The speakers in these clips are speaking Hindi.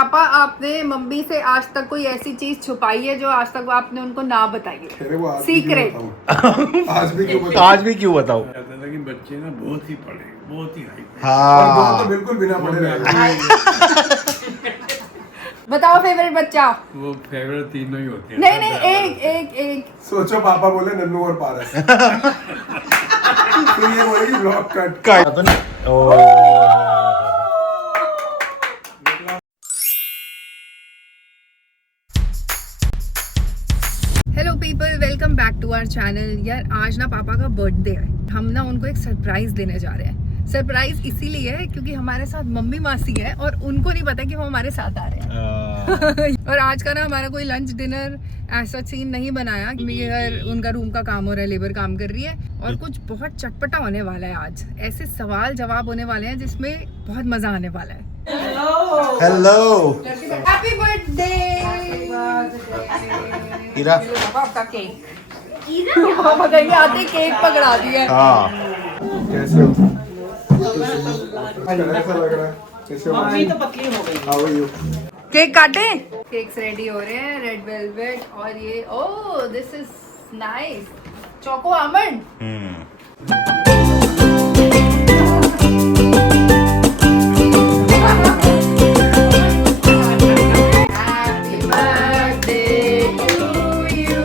पापा, आपने मम्मी से आज तक कोई ऐसी चीज छुपाई है जो आज तक आपने उनको ना बताई है? सीक्रेट। आज भी क्यों बताऊं? कहता था कि बच्चे ना बहुत ही पढ़े, बहुत ही हाई। हाँ तो बिल्कुल बिना पढ़े रहे। बताओ फेवरेट बच्चा। वो फेवरेट तीनों ही होते हैं। नहीं, एक। सोचो पापा बोले नन्नू और पारस। फिर ये बोलेगी block cut. Hello people, welcome back to our channel. यार आज ना पापा का बर्थडे है। हम ना उनको एक सरप्राइज देने जा रहे हैं। सरप्राइज इसीलिए है क्योंकि हमारे साथ मम्मी मासी है और उनको नहीं पता कि वो हमारे साथ आ रहे हैं। और आज का ना हमारा कोई लंच डिनर ऐसा सीन नहीं बनाया। उनका रूम का काम हो रहा है, लेबर काम कर रही है और कुछ बहुत चटपटा होने वाला है आज। ऐसे सवाल जवाब होने वाले हैं जिसमें बहुत मजा आने वाला है। हेलो हैप्पी बर्थडे हीरा। आपका केक। पापा कहेंगे आते केक पकड़ा दिया। हाँ कैसे हो? कैसा लग रहा है? कैसे हो? अभी तो पतली हो गई। How are you? केक काटे। केक्स रेडी हो रहे हैं, रेड वेलवेट और ये oh this is nice choco almond. Happy birthday to you,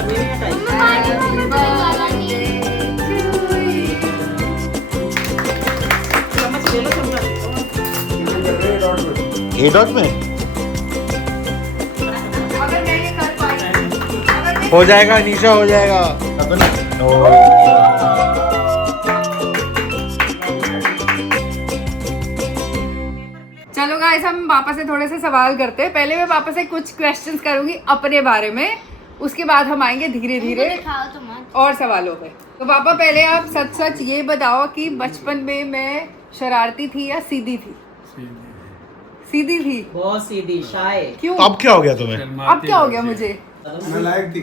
happy birthday to you. चम्मच ले लो, चम्मच। ए डॉट में अगर मैं ये कर पाई, अगर मैं हो जाएगा निशा, हो जाएगा। चलो गाइस, हम पापा से थोड़े से सवाल करते हैं। पहले मैं पापा से कुछ क्वेश्चंस करूंगी अपने बारे में, उसके बाद हम आएंगे धीरे धीरे और सवालों पे। तो पापा पहले आप सच सच ये बताओ कि बचपन में मैं शरारती थी या सीधी थी? सीधी थी। बहुत सीधी, शाय। क्यों? अब क्या हो गया तुम्हें? अब क्या हो गया मुझे? नालायक थी।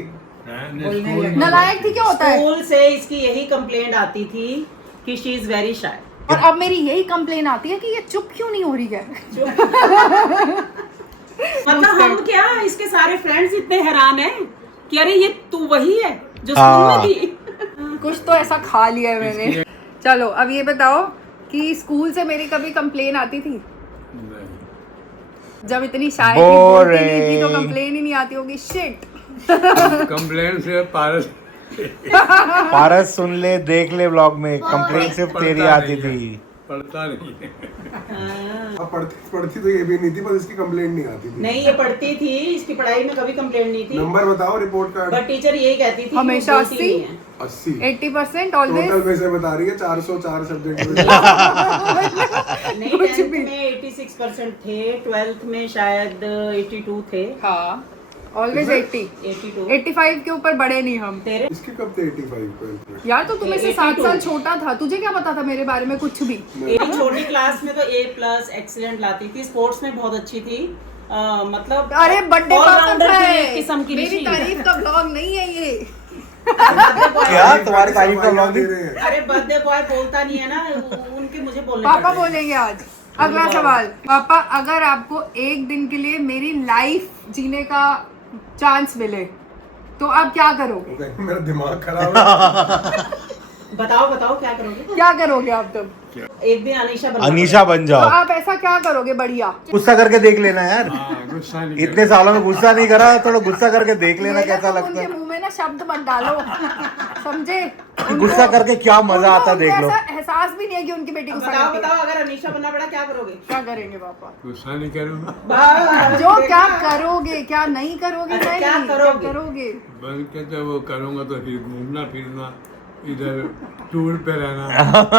नालायक थी क्या होता है? स्कूल से इसकी यही कंप्लेंट आती थी कि शी इज वेरी शाय। और अब मेरी यही कंप्लेन आती है कि ये चुप क्यों नहीं हो रही है। मतलब हम क्या, इसके सारे फ्रेंड्स इतने हैरान हैं कि अरे ये तू वही है जो स्कूल में थी। कुछ तो ऐसा खा लिया है मैंने। चलो अब ये बताओ कि स्कूल से मेरी कभी कंप्लेन आती थी? जब इतनी शाय थी, बोलती नहीं थी, तो कंप्लेन ही नहीं आती होगी। शिट। कंप्लेन से पारस सुन ले, देख ले व्लॉग में, कंप्लेंट सिर्फ तेरी आती थी। पढ़ता नहीं है। अब पढ़ती तो ये भी नहीं थी, पर इसकी कंप्लेंट नहीं आती थी। नहीं, ये पढ़ती थी, इसकी पढ़ाई में कभी कंप्लेंट नहीं थी। नंबर बताओ रिपोर्ट कार्ड। बट टीचर यही कहती थी हमेशा 80, 80 80% टोटल ऑलवेज। में से बता रही है 404 सब्जेक्ट में। नहीं, 10th में 86% थे, 12th में शायद 82 थे। हाँ ऑलवेज 80। 82 85 के ऊपर बड़े नहीं हम। तेरे इसके कब थे 85 12th में? यार तो तुम्हें से 7 82 साल छोटा था, तुझे क्या पता था मेरे बारे में कुछ भी? मेरी छोटी क्लास में तो A+ एक्सीलेंट लाती थी, स्पोर्ट्स में बहुत अच्छी थी। मतलब अरे बर्थडे ऑलराउंडर थी एक किस्म की। मेरी तारीफ का ब्लॉग नहीं है ये। क्या तुम्हारी तारीफ का व्लॉग? दे रहे हैं। अरे बर्थडे बॉय बोलता नहीं है ना, उनके मुझे बोलने पापा पड़ते हैं। बोलेंगे आज। अगला सवाल, पापा अगर आपको एक दिन के लिए मेरी लाइफ जीने का चांस मिले तो आप क्या करोगे? मेरा दिमाग खराब है। बताओ बताओ क्या करोगे? क्या करोगे आप तब? एक दिन अनीशा बन अनीशा बन तो जाओ। आप ऐसा क्या करोगे बढ़िया? गुस्सा करके देख लेना यार। गुस्सा नहीं इतने सालों में गुस्सा नहीं करा, थोड़ा गुस्सा करके देख लेना कैसा लगता उनके है। मुंह में ना शब्द मत डालो, समझे? गुस्सा करके क्या मजा आता है, देख लो। ऐसा एहसास भी नहीं है कि उनकी बेटी गुस्सा बताओ करती है। बताओ, अगर अनीशा बनना पड़ा क्या करोगे? क्या करेंगे पापा? गुस्सा नहीं करूँगा। बस, जो क्या देखा? करोगे, क्या नहीं करोगे? अच्छा, नहीं, क्या करोगे? करोगे? बन के तो वो करूँगा तो फिर घूमना फिरना, इधर टूर पे रहना,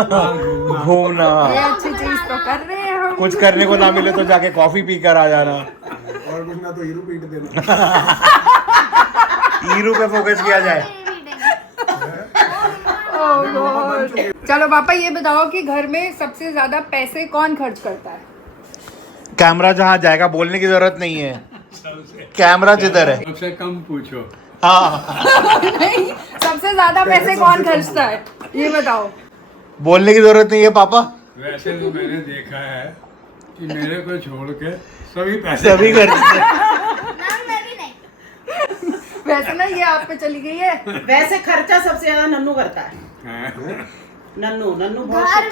बाहर घूमना। घूमना, ये अच्छी चीज तो कर रहे हैं हम। कुछ करने को ना मिले तो जाके कॉफी पी कर आ जाना। और कुछ ना तो हीरो पीट देना। हीरो पे फोकस किया जाए। Oh God. चलो पापा ये बताओ कि घर में सबसे ज्यादा पैसे कौन खर्च करता है? कैमरा जहाँ जाएगा बोलने की जरूरत नहीं है, कैमरा जिधर है। सबसे कम पूछो। हाँ नहीं, सबसे ज्यादा पैसे कौन खर्चता है ये बताओ। बोलने की जरूरत नहीं है पापा। वैसे तो मैंने देखा है कि मेरे को छोड़ के सभी पैसे सभी खर्च मैम मैं भी नहीं। वैसे ना ये आप पे चली गई है। वैसे खर्चा सबसे ज्यादा नन्नू करता है। हैं। नन्नू घर में बहुत हर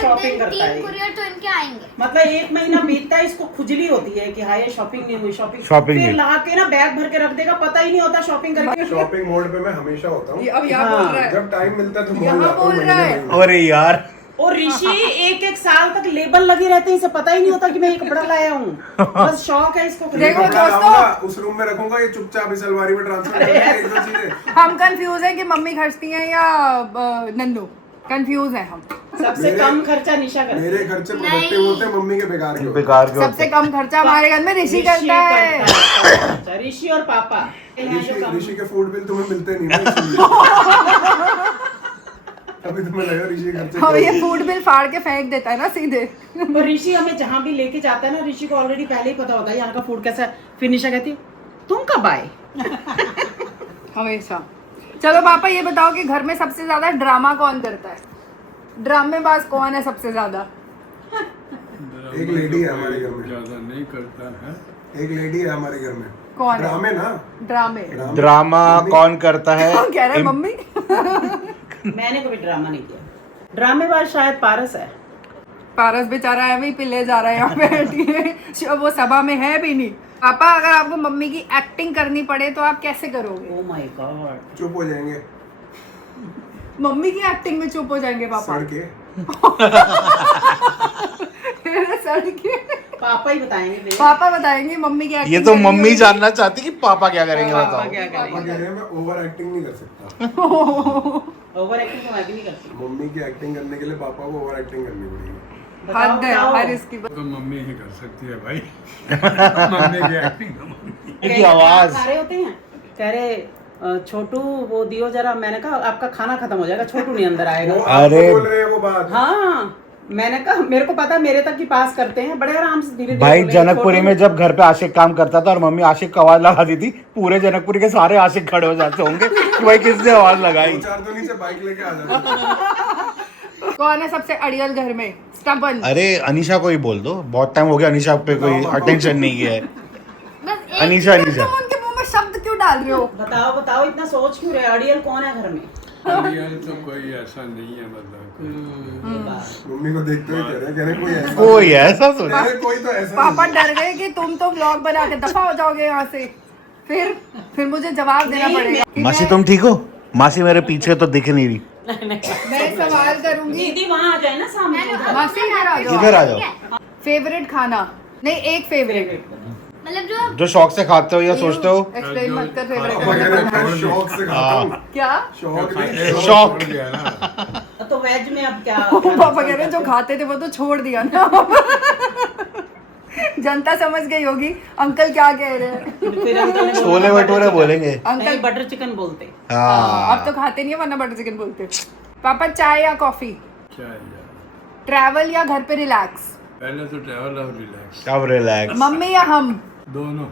शॉपिंग दिन करता 3 है। कुरियर तो इनके आएंगे। मतलब 1 महीना बीतता है, इसको खुजली होती है कि हाँ ये शॉपिंग नहीं हुई, Shopping फिर नहीं। ला के ना बैग भर के रख देगा, पता ही नहीं होता शॉपिंग करके। शॉपिंग मोड पे मैं हमेशा होता हूँ। ये अब यहाँ बोल रहा है। जब टाइम मिलता है तो यहाँ मॉल जाता हूँ बोल रहा है। महीने। अरे यार और ऋषि 1-1 साल तक लेबल लगे रहते हैं, इसे पता ही नहीं होता कि मैं ये कपड़ा लाया हूँ। बस शौक है इसको। देखो कपड़ा दोस्तों। लाऊंगा, उस रूम में रखूंगा, ये चुपचाप इस अलमारी में ट्रांसफर कर देंगे, एक दो चीजें। हम कंफ्यूज हैं कि मम्मी खर्चती हैं या नन्नू, कंफ्यूज हैं हम। सबसे कम खर्चा निशा करती है। मेरे खर्चे प्रोडक्टिव होते हैं, मम्मी के बेकार के होते हैं। बेकार के सबसे कम खर्चा हमारे घर में ऋषि करता है। अच्छा, ऋषि और पापा ऋषि के फूड बिल तुम्हें मिलते नहीं ना, इसलिए। अभी तुम्हें लगा ऋषि खर्चे और ये फूड बिल फाड़ के फेंक देता है ना सीधे। और ऋषि हमें जहाँ भी लेके जाता है ना, ऋषि को ऑलरेडी पहले ही पता होता है यहाँ का फूड कैसा है। फिर निशा कहती है तुम कब आए? हमेशा। चलो पापा ये बताओ कि घर में सबसे ज्यादा ड्रामा कौन करता है? ड्रामेबाज कौन है सबसे ज्यादा? एक लेडी है हमारे घर में। ज्यादा नहीं करता है। एक लेडी है हमारे घर में। कौन है? ड्रामे ना। ड्रामे। ड्रामा कौन करता है? कौन कह रहा है? मम्मी। मैंने कभी ड्रामा नहीं किया। ड्रामेबाज शायद पारस है। पारस बेचारा है भी पिले जा रहा है यहाँ पे बैठी वो सभा में है भी नहीं। पापा अगर आपको मम्मी की एक्टिंग करनी पड़े तो आप कैसे करोगे? Oh my God. चुप हो जाएंगे मम्मी की एक्टिंग में चुप हो जाएंगे पापा? सड़ के। सड़ के। पापा ही बताएंगे भैया। पापा बताएंगे मम्मी की एक्टिंग। ये तो मम्मी जानना चाहती कि पापा क्या करेंगे पापा बताओ। क्या पापा करेंगे? कह रहे हैं मैं ओवर एक्टिंग नहीं कर सकता। ओवर एक्टिंग तो मैं भी नहीं करती। मम्मी की एक्टिंग करने के लिए पापा को ओवर एक्टिंग करनी पड़ेगी। हद है बताओ। हर इसकी। तो मम्मी ही कर सकती है भाई। मम्मी की एक्टिंग तो मम्मी। की आवाज। खा रहे होते हैं, कह रहे छोटू वो दियो जरा। मैंने कहा आपका खाना खत्म हो जाएगा, छोटू नहीं अंदर वो आएगा। आपको अरे। बोल रहे हैं वो बात। हाँ मैंने कहा मेरे को पता, मेरे तक ही पास करते हैं बड़े आराम से, धीरे धीरे भाई बोले, जनकपुरी छोटू- में जब घर पे आशिक काम करता था और मम्मी आशिक का आवाज लगाती थी, पूरे जनकपुरी के सारे आशिक खड़े हो जाते होंगे कि भाई किसने आवाज लगाई। 2-4 तो नीचे बाइक लेके आ जाते। कौन है सबसे अड़ियल घर में? स्टबन। अरे अनीशा को ही बोल दो, बहुत टाइम हो गया अनीशा पे कोई अटेंशन नहीं किया है। बस एक अनीशा तुम अनीशा उनके मुंह में शब्द क्यों डाल रहे हो? बताओ बताओ इतना सोच क्यों रहे? अड़ियल कौन है घर में? अड़ियल तो कोई ऐसा नहीं है, मतलब ये बात। मम्मी को देखते हुए कह रहे कोई ऐसा कोई ऐसा सुन। कह रहे कोई तो ऐसा पापा नहीं। डर गए कि तुम तो व्लॉग बना के दफा हो जाओगे यहाँ से। फिर मुझे जवाब देना नहीं, पड़ेगा कि मासी मैं- तुम ठीक हो? मासी मेरे पीछे तो दिख नहीं रही। मैं सवाल करूंगी। दीदी वहाँ आ जाए ना सामने उधर। मासी इधर आ जाओ। इधर आ जाओ। फेवरेट खाना नहीं, एक फेवरेट मतलब जो जो शौक से खाते हो या सोचते हो। एक्सप्लेन मत कर पापा कह रहे हैं फेवरेट। मैं शौक से खाता हूँ। क्या? शौक नहीं, है। शौक। छोड़ दिया ना। तो वेज में अब क्या? पापा कह रहे हैं जो खाते थे वो तो छोड़ दिया ना। जनता समझ गई होगी अंकल क्या कह रहे हैं। फिर अंकल ने बोला छोले बटर भटूरे चिकन। बोलेंगे। अंकल नहीं बटर चिकन बोलते। अब तो खाते नहीं है वरना बटर चिकन बोलते। पापा चाय या कॉफी? क्या यार, ट्रैवल या घर पे रिलैक्स? पहले तो ट्रैवल और रिलैक्स अब रिलैक्स। मम्मी या हम? दोनों।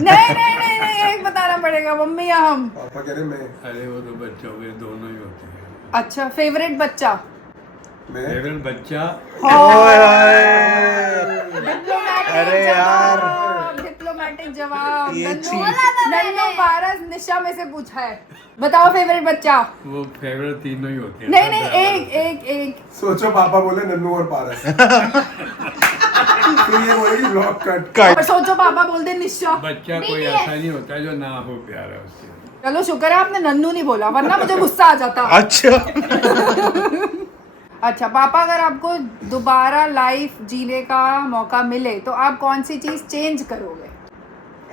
नहीं एक बताना पड़ेगा, मम्मी या हम? पापा कह रहे मैं अरे वो तो बच्चे हो गए, दोनों ही होते हैं। अच्छा फेवरेट बच्चा? मैं फेवरेट बच्चा अरे यार। डिप्लोमेटिक जवाब। ये नन्नू पारस निशा में से पूछा है। बताओ फेवरेट बच्चा। वो फेवरेट तीनों ही होते हैं। नहीं एक सोचो पापा बोले नन्नू और पारस। फिर ये बोलेगी ब्लॉक कट। और सोचो पापा बोल दे निशा। बच्चा कोई ऐसा नहीं होता जो ना हो प्यारा उससे। चलो शुक्र है आपने नन्नू नहीं बोला वरना मुझे गुस्सा आ जाता। अच्छा अच्छा पापा अगर आपको दोबारा लाइफ जीने का मौका मिले तो आप कौन सी चीज चेंज करोगे?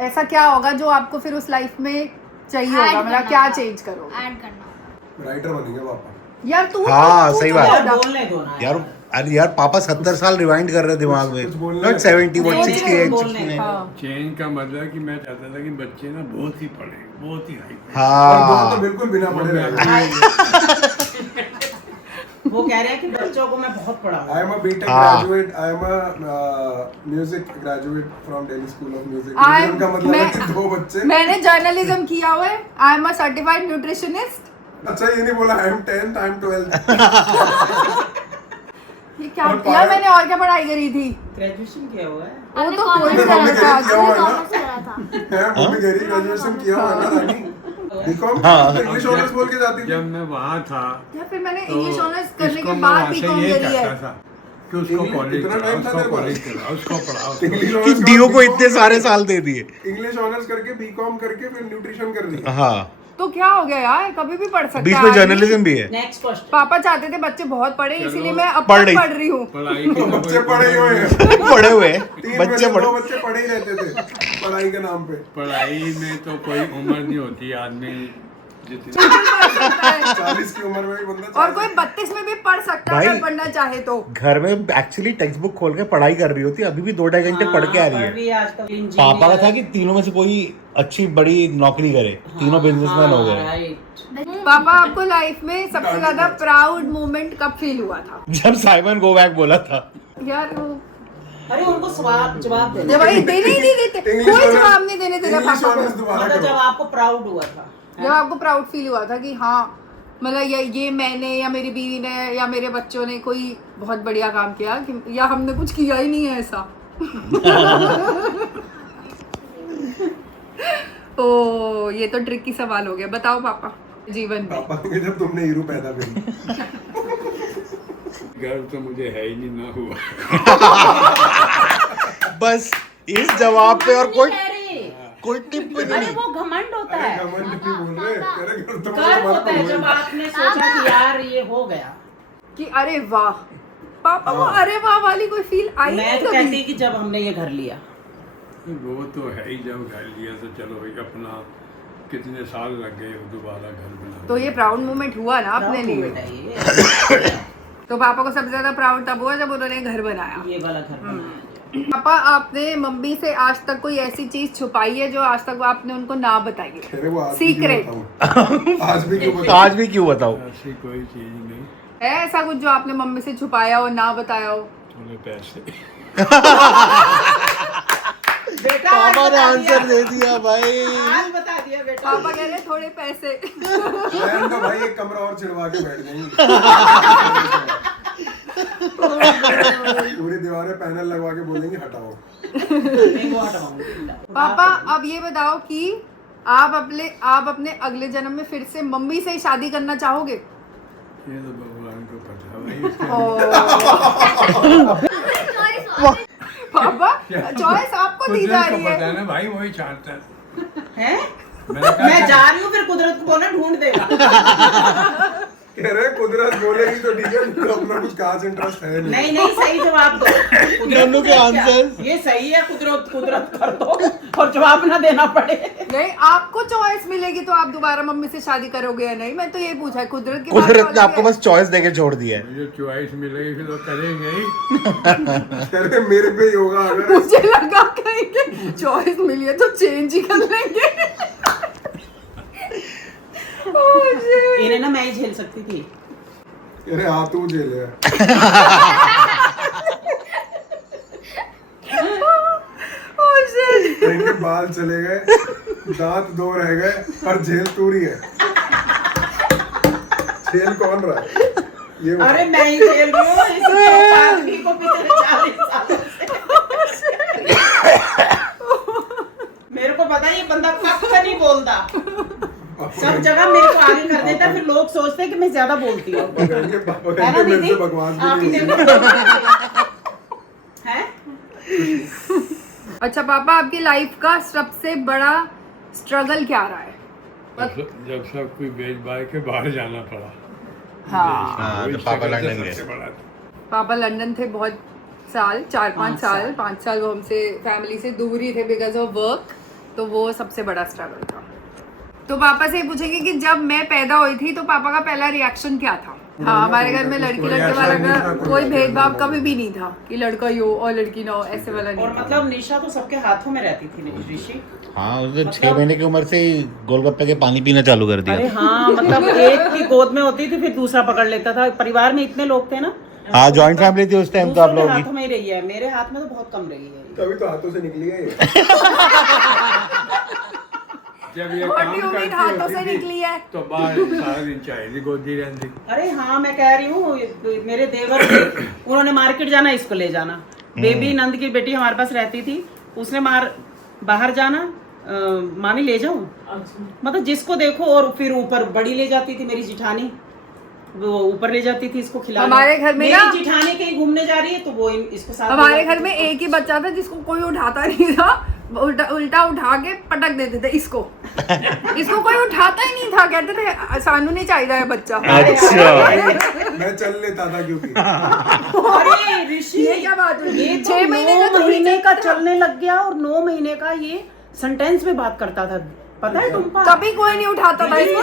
ऐसा क्या होगा जो आपको फिर उस लाइफ में चाहिए होगा? मतलब क्या चेंज करोगे? ऐड करना। राइटर बनेंगे पापा। यार तू हाँ, तू सही तो बात। बता। बोलने दो ना यार। अरे यार पापा 70 साल रिवाइंड कर रहे दिमाग में। कुछ बोलने Not 70 what बोलने 68 बोलने 69। हाँ। चेंज का मतलब है कि मैं चाहता था कि बच्चे ना बहुत ही पढ़े, बहुत ही हाई पढ़े। और दो तो हाँ बिल्कुल बिना पढ़े मैं रहे। वो कह रहे हैं कि बच्चों को मैं बहुत पढ़ाऊंगा। I am a BTech हाँ। graduate. I am a music graduate from Delhi School of Music. I am- उनका मतलब है मैं- कि 2 बच्चे। मैंने जर्नलिज्म किया हुआ है। I am a certified nutritionist. अच्छा ये नहीं बोला I am 10th, I am 12th. ये क्या और किया मैंने और क्या पढ़ाई करी थी? ग्रेजुएशन किया हुआ है। वो तो कॉमर्स कोई हमने करा था किया हुआ है ना कॉमर्स करा था। है मम्मी कह रही ग्रेजुएशन किया हुआ है ना रानी बीकॉम इंग्लिश ऑनर्स बोल के जाती थी जब मैं वहाँ था या फिर मैंने तो इंग्लिश ऑनर्स करने इसको के मैं बाद वहाँ से बीकॉम ये करी है। कहता था कि उसको इंग्लिश- कॉलेज इतना कराओ, टाइम था उसको तेरे पास? कॉलेज कराओ, उसको पढ़ाओ। इंग्लिश कि ऑनर्स डीओ को इतने सारे साल दे दिए। इंग्लिश ऑनर्स करके बीकॉम करके फिर न्यूट्रिशन कर दी हाँ, तो क्या हो गया यार, कभी भी पढ़ सकता बीच है में आदमी। जर्नलिज्म भी है। Next question. पापा चाहते थे बच्चे बहुत पढ़े, इसीलिए मैं अब पढ़ तक रही। पढ़ रही हूँ। पढ़ाई की तो बच्चे कोई- पढ़े हुए हैं पढ़े हुए हैं, 3 में बच्चे से 2 पढ़े। बच्चे पढ़े ही रहते थे पढ़ाई के नाम पे पढ़ाई में तो कोई उम्र नहीं होती आदमी जितनी 40 की उम्र में भी बंदा और कोई 32 में भी पढ़ सकता है भाई। अगर पढ़ना चाहे तो। घर में एक्चुअली टेक्स्ट बुक खोल के पढ़ाई कर रही होती है, अभी भी 2-2.5 घंटे पढ़ के आ रही है। आजकल पापा का था कि तीनों में से कोई अच्छी बड़ी नौकरी करे, तीनों बिजनेसमैन हो गए। राइट। पापा आपको लाइफ में सबसे ज्यादा प्राउड मोमेंट कब फील हुआ था? जब साइमन गो बैक बोला था। यार वो अरे उनको जवाब दे जब भाई देने ही नहीं देते, कोई जवाब नहीं देने देता इंग्लिश पापा ऑनर्स को। दोबारा मतलब जब करो आपको प्राउड हुआ था। जब आपको प्राउड फील हुआ था कि हाँ मतलब ये मैंने या मेरी बीवी ने या मेरे बच्चों ने कोई बहुत बढ़िया काम किया कि या हमने कुछ किया ही नहीं है ऐसा। ओ ये तो ट्रिकी सवाल हो गया, बताओ पापा जीवन में। पापा ने जब तुमने हीरो पैदा करी घर तो मुझे है ही नहीं, ना हुआ। बस इस जवाब पे और कोई अरे टिप अरे नहीं। वो घमंड होता अरे है, घमंड नहीं बोल रहे कह रहे घर तो गर्व होता है जब आपने सोचा कि यार ये हो गया। कि अरे वाह पापा, वो अरे वाह वाली कोई फील आई मैं नहीं तो कभी? कहती कि जब हमने ये घर लिया। वो तो है ही, जब घर लिया तो चलो भाई अपना कितने साल लग गए दोबारा घर बनाने। तो ये प्राउड मोमेंट हुआ ना अपने Proud लिए। moment है ये। तो पापा को सबसे ज्यादा प्राउड तब हुआ जब उन्होंने घर बनाया। ये वाला घर बनाया। पापा आपने मम्मी से आज तक कोई ऐसी चीज छुपाई है जो आज तक आपने उनको ना बताई है? कह रहे वो आज भी क्यों सीक्रेट बताऊं? आज भी क्यों बताऊं? आज भी क्यों बताओ? ऐसी कोई चीज नहीं, है ऐसा कुछ जो आपने मम्मी से छुपाया हो, ना बताया हो? थोड़े पैसे। बेटा पापा ने आंसर दे दिया भाई। आज बता दिया बेटा। पापा कह रहे थोड़े पैसे। रहने दो भाई, एक कमरा और चिड़वा के बैठ जाएंगे पूरी दीवारें पैनल लगवा के बोलेंगे हटाओ। नहीं, वो हटवाऊंगी। पापा अब ये बताओ कि आप अपने अगले जन्म में फिर से मम्मी से ही शादी करना चाहोगे? ये तो भगवान को पता है। पापा चॉइस आपको दी जा रही पता है है। ना भाई, वही चाहता है। हैं? मैंने कहा मैं जा रही हूँ, फिर कुदरत को बोलना ढूंढ देगा। कह रहे कुदरत बोलेगी तो ठीक है, तो अपना कुछ खास इंटरेस्ट है नहीं। नहीं सही जवाब दो। दोनों के आंसर्स। ये सही है, कुदरत कर दो और जवाब ना देना पड़े। नहीं आपको चॉइस मिलेगी तो आप दोबारा मम्मी से शादी करोगे या नहीं? मैं तो ये पूछा है, कुदरत की बात कुदरत तो ने अलग आपको है। बस चॉइस देके छोड़ दिया है। मुझे चॉइस मिलेगी फिर तो करेंगे ही। कह रहे मेरे पे ही होगा अगर मुझे लगा कहीं चॉइस मिली है तो चेंज ही कर लेंगे। Oh, shit. इन्हें ना मैं ही झेल सकती थी। अरे हाँ तू जेल है Oh, shit. इनके बाल चले गए, दांत 2 रह गए और जेल तू रही है। जेल कौन रहा है ये बता। अरे मैं ही झेल रही हूँ इस आदमी को पिछले 40 सालों से। मेरे को पता है ये बंदा कब का नहीं बोलता, सब जगह मेरे को आगे कर देता, फिर लोग सोचते हैं कि मैं ज्यादा बोलती हूँ। पापा है ना कहेंगे मेरे दीदी? से बकवास आप ही भी नहीं देखो। होती। हैं? अच्छा पापा आपकी लाइफ का सबसे बड़ा स्ट्रगल क्या रहा है? जब सब कुछ बेच बाय के बाहर जाना पड़ा। हाँ वही तो पापा सबसे लंदन गए। बड़ा था। पापा लंदन थे बहुत साल, 4-5 साल, 5 साल वो हमसे फैमिली से दूर ही थे बिकॉज ऑफ वर्क, तो वो सबसे बड़ा स्ट्रगल था। तो पापा से ये पूछेंगे कि जब मैं पैदा हुई थी तो पापा का पहला रिएक्शन क्या था? हाँ हमारे घर में लड़की लड़के वाला का कोई भेदभाव कभी भी नहीं था कि लड़का ही हो और लड़की ना हो, ऐसे वाला नहीं और था। मतलब निशा तो सबके हाथों में रहती थी ऋषि। हाँ उसने 6 महीने की उम्र से ही गोलगप्पे के पानी पीना चालू कर अरे दिया। हाँ मतलब एक की गोद में होती थी फिर दूसरा पकड़ लेता था। परिवार में इतने लोग थे ना। हाँ जॉइंट फैमिली थी उस टाइम तो आप दूसरों लोग के की। हाथों में ही रही है, मेरे हाथ में तो बहुत कम रही है। तभी तो हाथों से निकली है ये। जब ये What काम do you mean करती हाथों होती से थी, निकली है? तो बाहर सारा दिन चाहिए गोदी रहती। अरे हाँ मैं कह रही हूँ मेरे देवर थे, उन्होंने मार्केट जाना इसको ले जाना, बेबी नंद की बेटी हमारे पास रहती थी, उसने बाहर जाना, मामी ले जाऊं, मतलब जिसको देखो, और फिर ऊपर बड़ी ले जाती थी मेरी जिठानी, वो ऊपर ले जाती थी इसको खिलाने। हमारे घर में मेरी ना जिठानी कहीं घूमने जा रही है तो वो इसको साथ हमारे घर में एक ही बच्चा था जिसको कोई उठाता नहीं था, उल्टा उठा के पटक देते थे इसको कोई उठाता ही नहीं था, कहते थे सानू नहीं चाहिए है बच्चा। अच्छा मैं चल लेता था क्योंकि अरे ऋषि, ये क्या बात हुई? ये 6 महीने का 9 महीने का चलने लग गया, और 9 महीने का ये सेंटेंस में बात करता था, पता है तुमको? तभी कोई नहीं उठाता था इसको।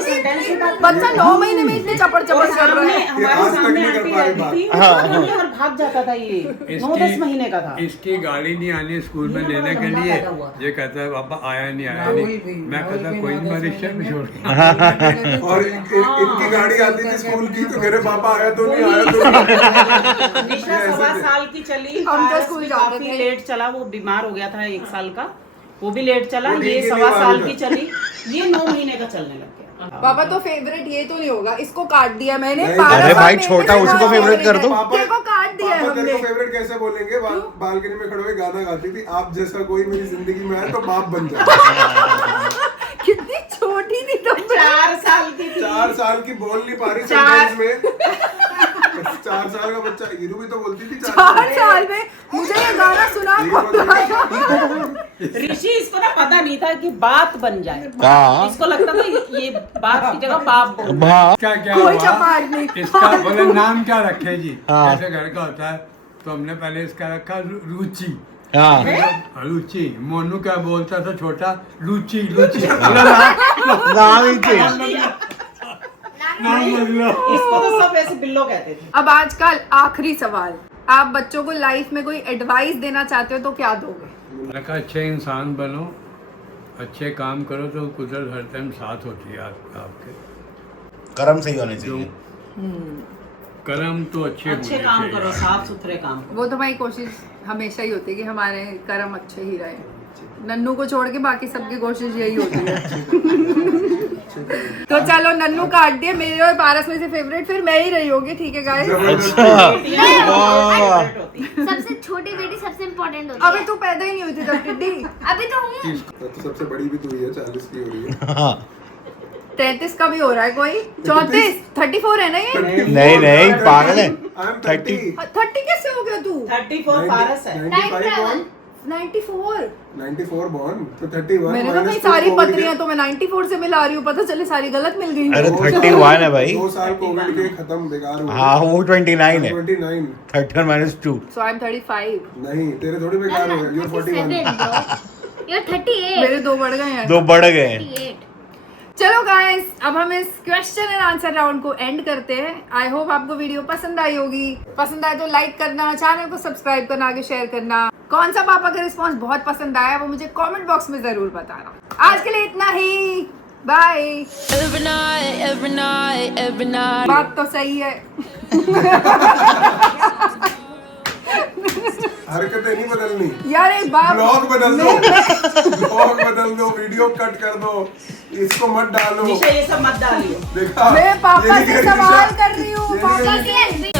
बच्चा 9 महीने में इतने चपड़ चपड़ कर रहा है। हमारे आज तक सामने नहीं कर आंटी पा रही रहती थी, और भाग जाता था ये, 9-10 महीने का था। इसकी गाड़ी नहीं आनी स्कूल में लेने के लिए, ये कहता है पापा आया नहीं, मैं कहता कोई नहीं, मैं रिक्शा में छोड़ और इनकी गाड़ी आती थी स्कूल की, तो मेरे पापा आया तो नहीं, आया तो नहीं। निशा 1.25 साल की चली, हम तो पारस स्कूल भी जाते काफी थे। लेट चला, वो बीमार हो गया था 1 साल का, वो भी लेट चला, वो ये ठीक ही 1.25 नहीं साल हुआ की चली, ये 9 महीने का चलने लग गया। पापा तो फेवरेट ये तो नहीं होगा, इसको काट दिया मैंने। नहीं, 12 अरे साल भाई में छोटा, मेरे उसी को साथ फेवरेट कर दो। पापा तेरे को काट दिया है पापा तेरे हमने। को फेवरेट कैसे बोलेंगे? बालकनी में खड़े हुए गाना गाती थी, आप जैसा कोई मेरी जिंदगी में आए तो बाप बन जाए। कितनी छोटी थी तुम। 4 साल की थी। 4 साल की बोल नहीं पा रही चार- सेंटेंस में। 4 साल का बच्चा, हीरू भी तो बोलती थी 4 साल में मुझे ये गाना सुना पड़ रहा था। ऋषि, इसको ना पता नहीं था कि बात बन जाए, हाँ। इसको लगता था ये बात की जगह बाप बोल। क्या क्या कोई हुआ? चपाट नहीं। इसका बोले नाम क्या रखे जी? हाँ। ऐसे घर का होता है, तो हमने पहले इसका रखा रुचि। हाँ रुचि। मोनू क्या बोलता था छोटा? रुचि रुचि। नाम ही चेंज। नाम बदलो। इसको तो सब ऐसे बिल्लो कहते थे। अब आज का आखिरी सवाल, आप बच्चों को लाइफ में कोई एडवाइस देना चाहते हो तो क्या दोगे? मैंने कहा अच्छे इंसान बनो, अच्छे काम करो तो कुदरत हर टाइम साथ होती है आपके। कर्म सही होने चाहिए। कर्म तो अच्छे अच्छे होने काम चाहिए। करो, साफ सुथरे काम करो। वो तो भाई कोशिश हमेशा ही होती है कि हमारे कर्म अच्छे ही रहे। नन्नू को छोड़ के बाकी सबकी कोशिश यही होती है। तो चलो नन्नू काट दिए, मेरे और पारस में से फेवरेट फिर मैं ही रही होगी, ठीक है गाइस। सबसे छोटी बेटी सबसे इम्पोर्टेंट होती अबे है। तू पैदा ही नहीं हुई थी तब टिड्डी। अभी तो हूँ। तो सबसे बड़ी भी तू ही है, 40 की हो रही है। 33 का भी हो रहा है कोई, 34 34 है ना ये। नहीं नहीं पागल है। I am 30 30 कैसे हो गया तू? 34 पारस है। 95 born, 94। 94 born, तो 31 मैंने तो minus कई 2 सारी COVID पत्रियां तो मैं 94 से मिला रही हूँ, पता चले सारी गलत मिल गई। अरे 31 है भाई। 2 साल कोविड के खत्म, बेकार हो गए। हाँ वो 29 है। 29 31 -2। सो आई एम 35। नहीं, तेरे थोड़ी बेकार हो गए। You're 41। You're 38. मेरे 2 बढ़ गए हैं। 2 बढ़ गए। 38. चलो गाइस, अब हम इस क्वेश्चन एंड आंसर राउंड को एंड करते हैं। आई होप आपको वीडियो पसंद आई होगी। पसंद आए तो लाइक करना, चैनल को सब्सक्राइब करना, आगे शेयर करना। कौन सा पापा का रिस्पांस बहुत पसंद आया वो मुझे कमेंट बॉक्स में जरूर बताना। आज के लिए इतना ही, बाय। every night. बात तो सही है। हरकतें नहीं बदलनी, यार एक बात, ब्लॉग बदल दो, ब्लॉग बदल दो, वीडियो कट कर दो, इसको मत डालो। निशा ये सब मत डालियो। देखा, मैं ये पापा नहीं से कह रही सवाल निशा। कर रही हूँ। ये नहीं कह पापा रही- से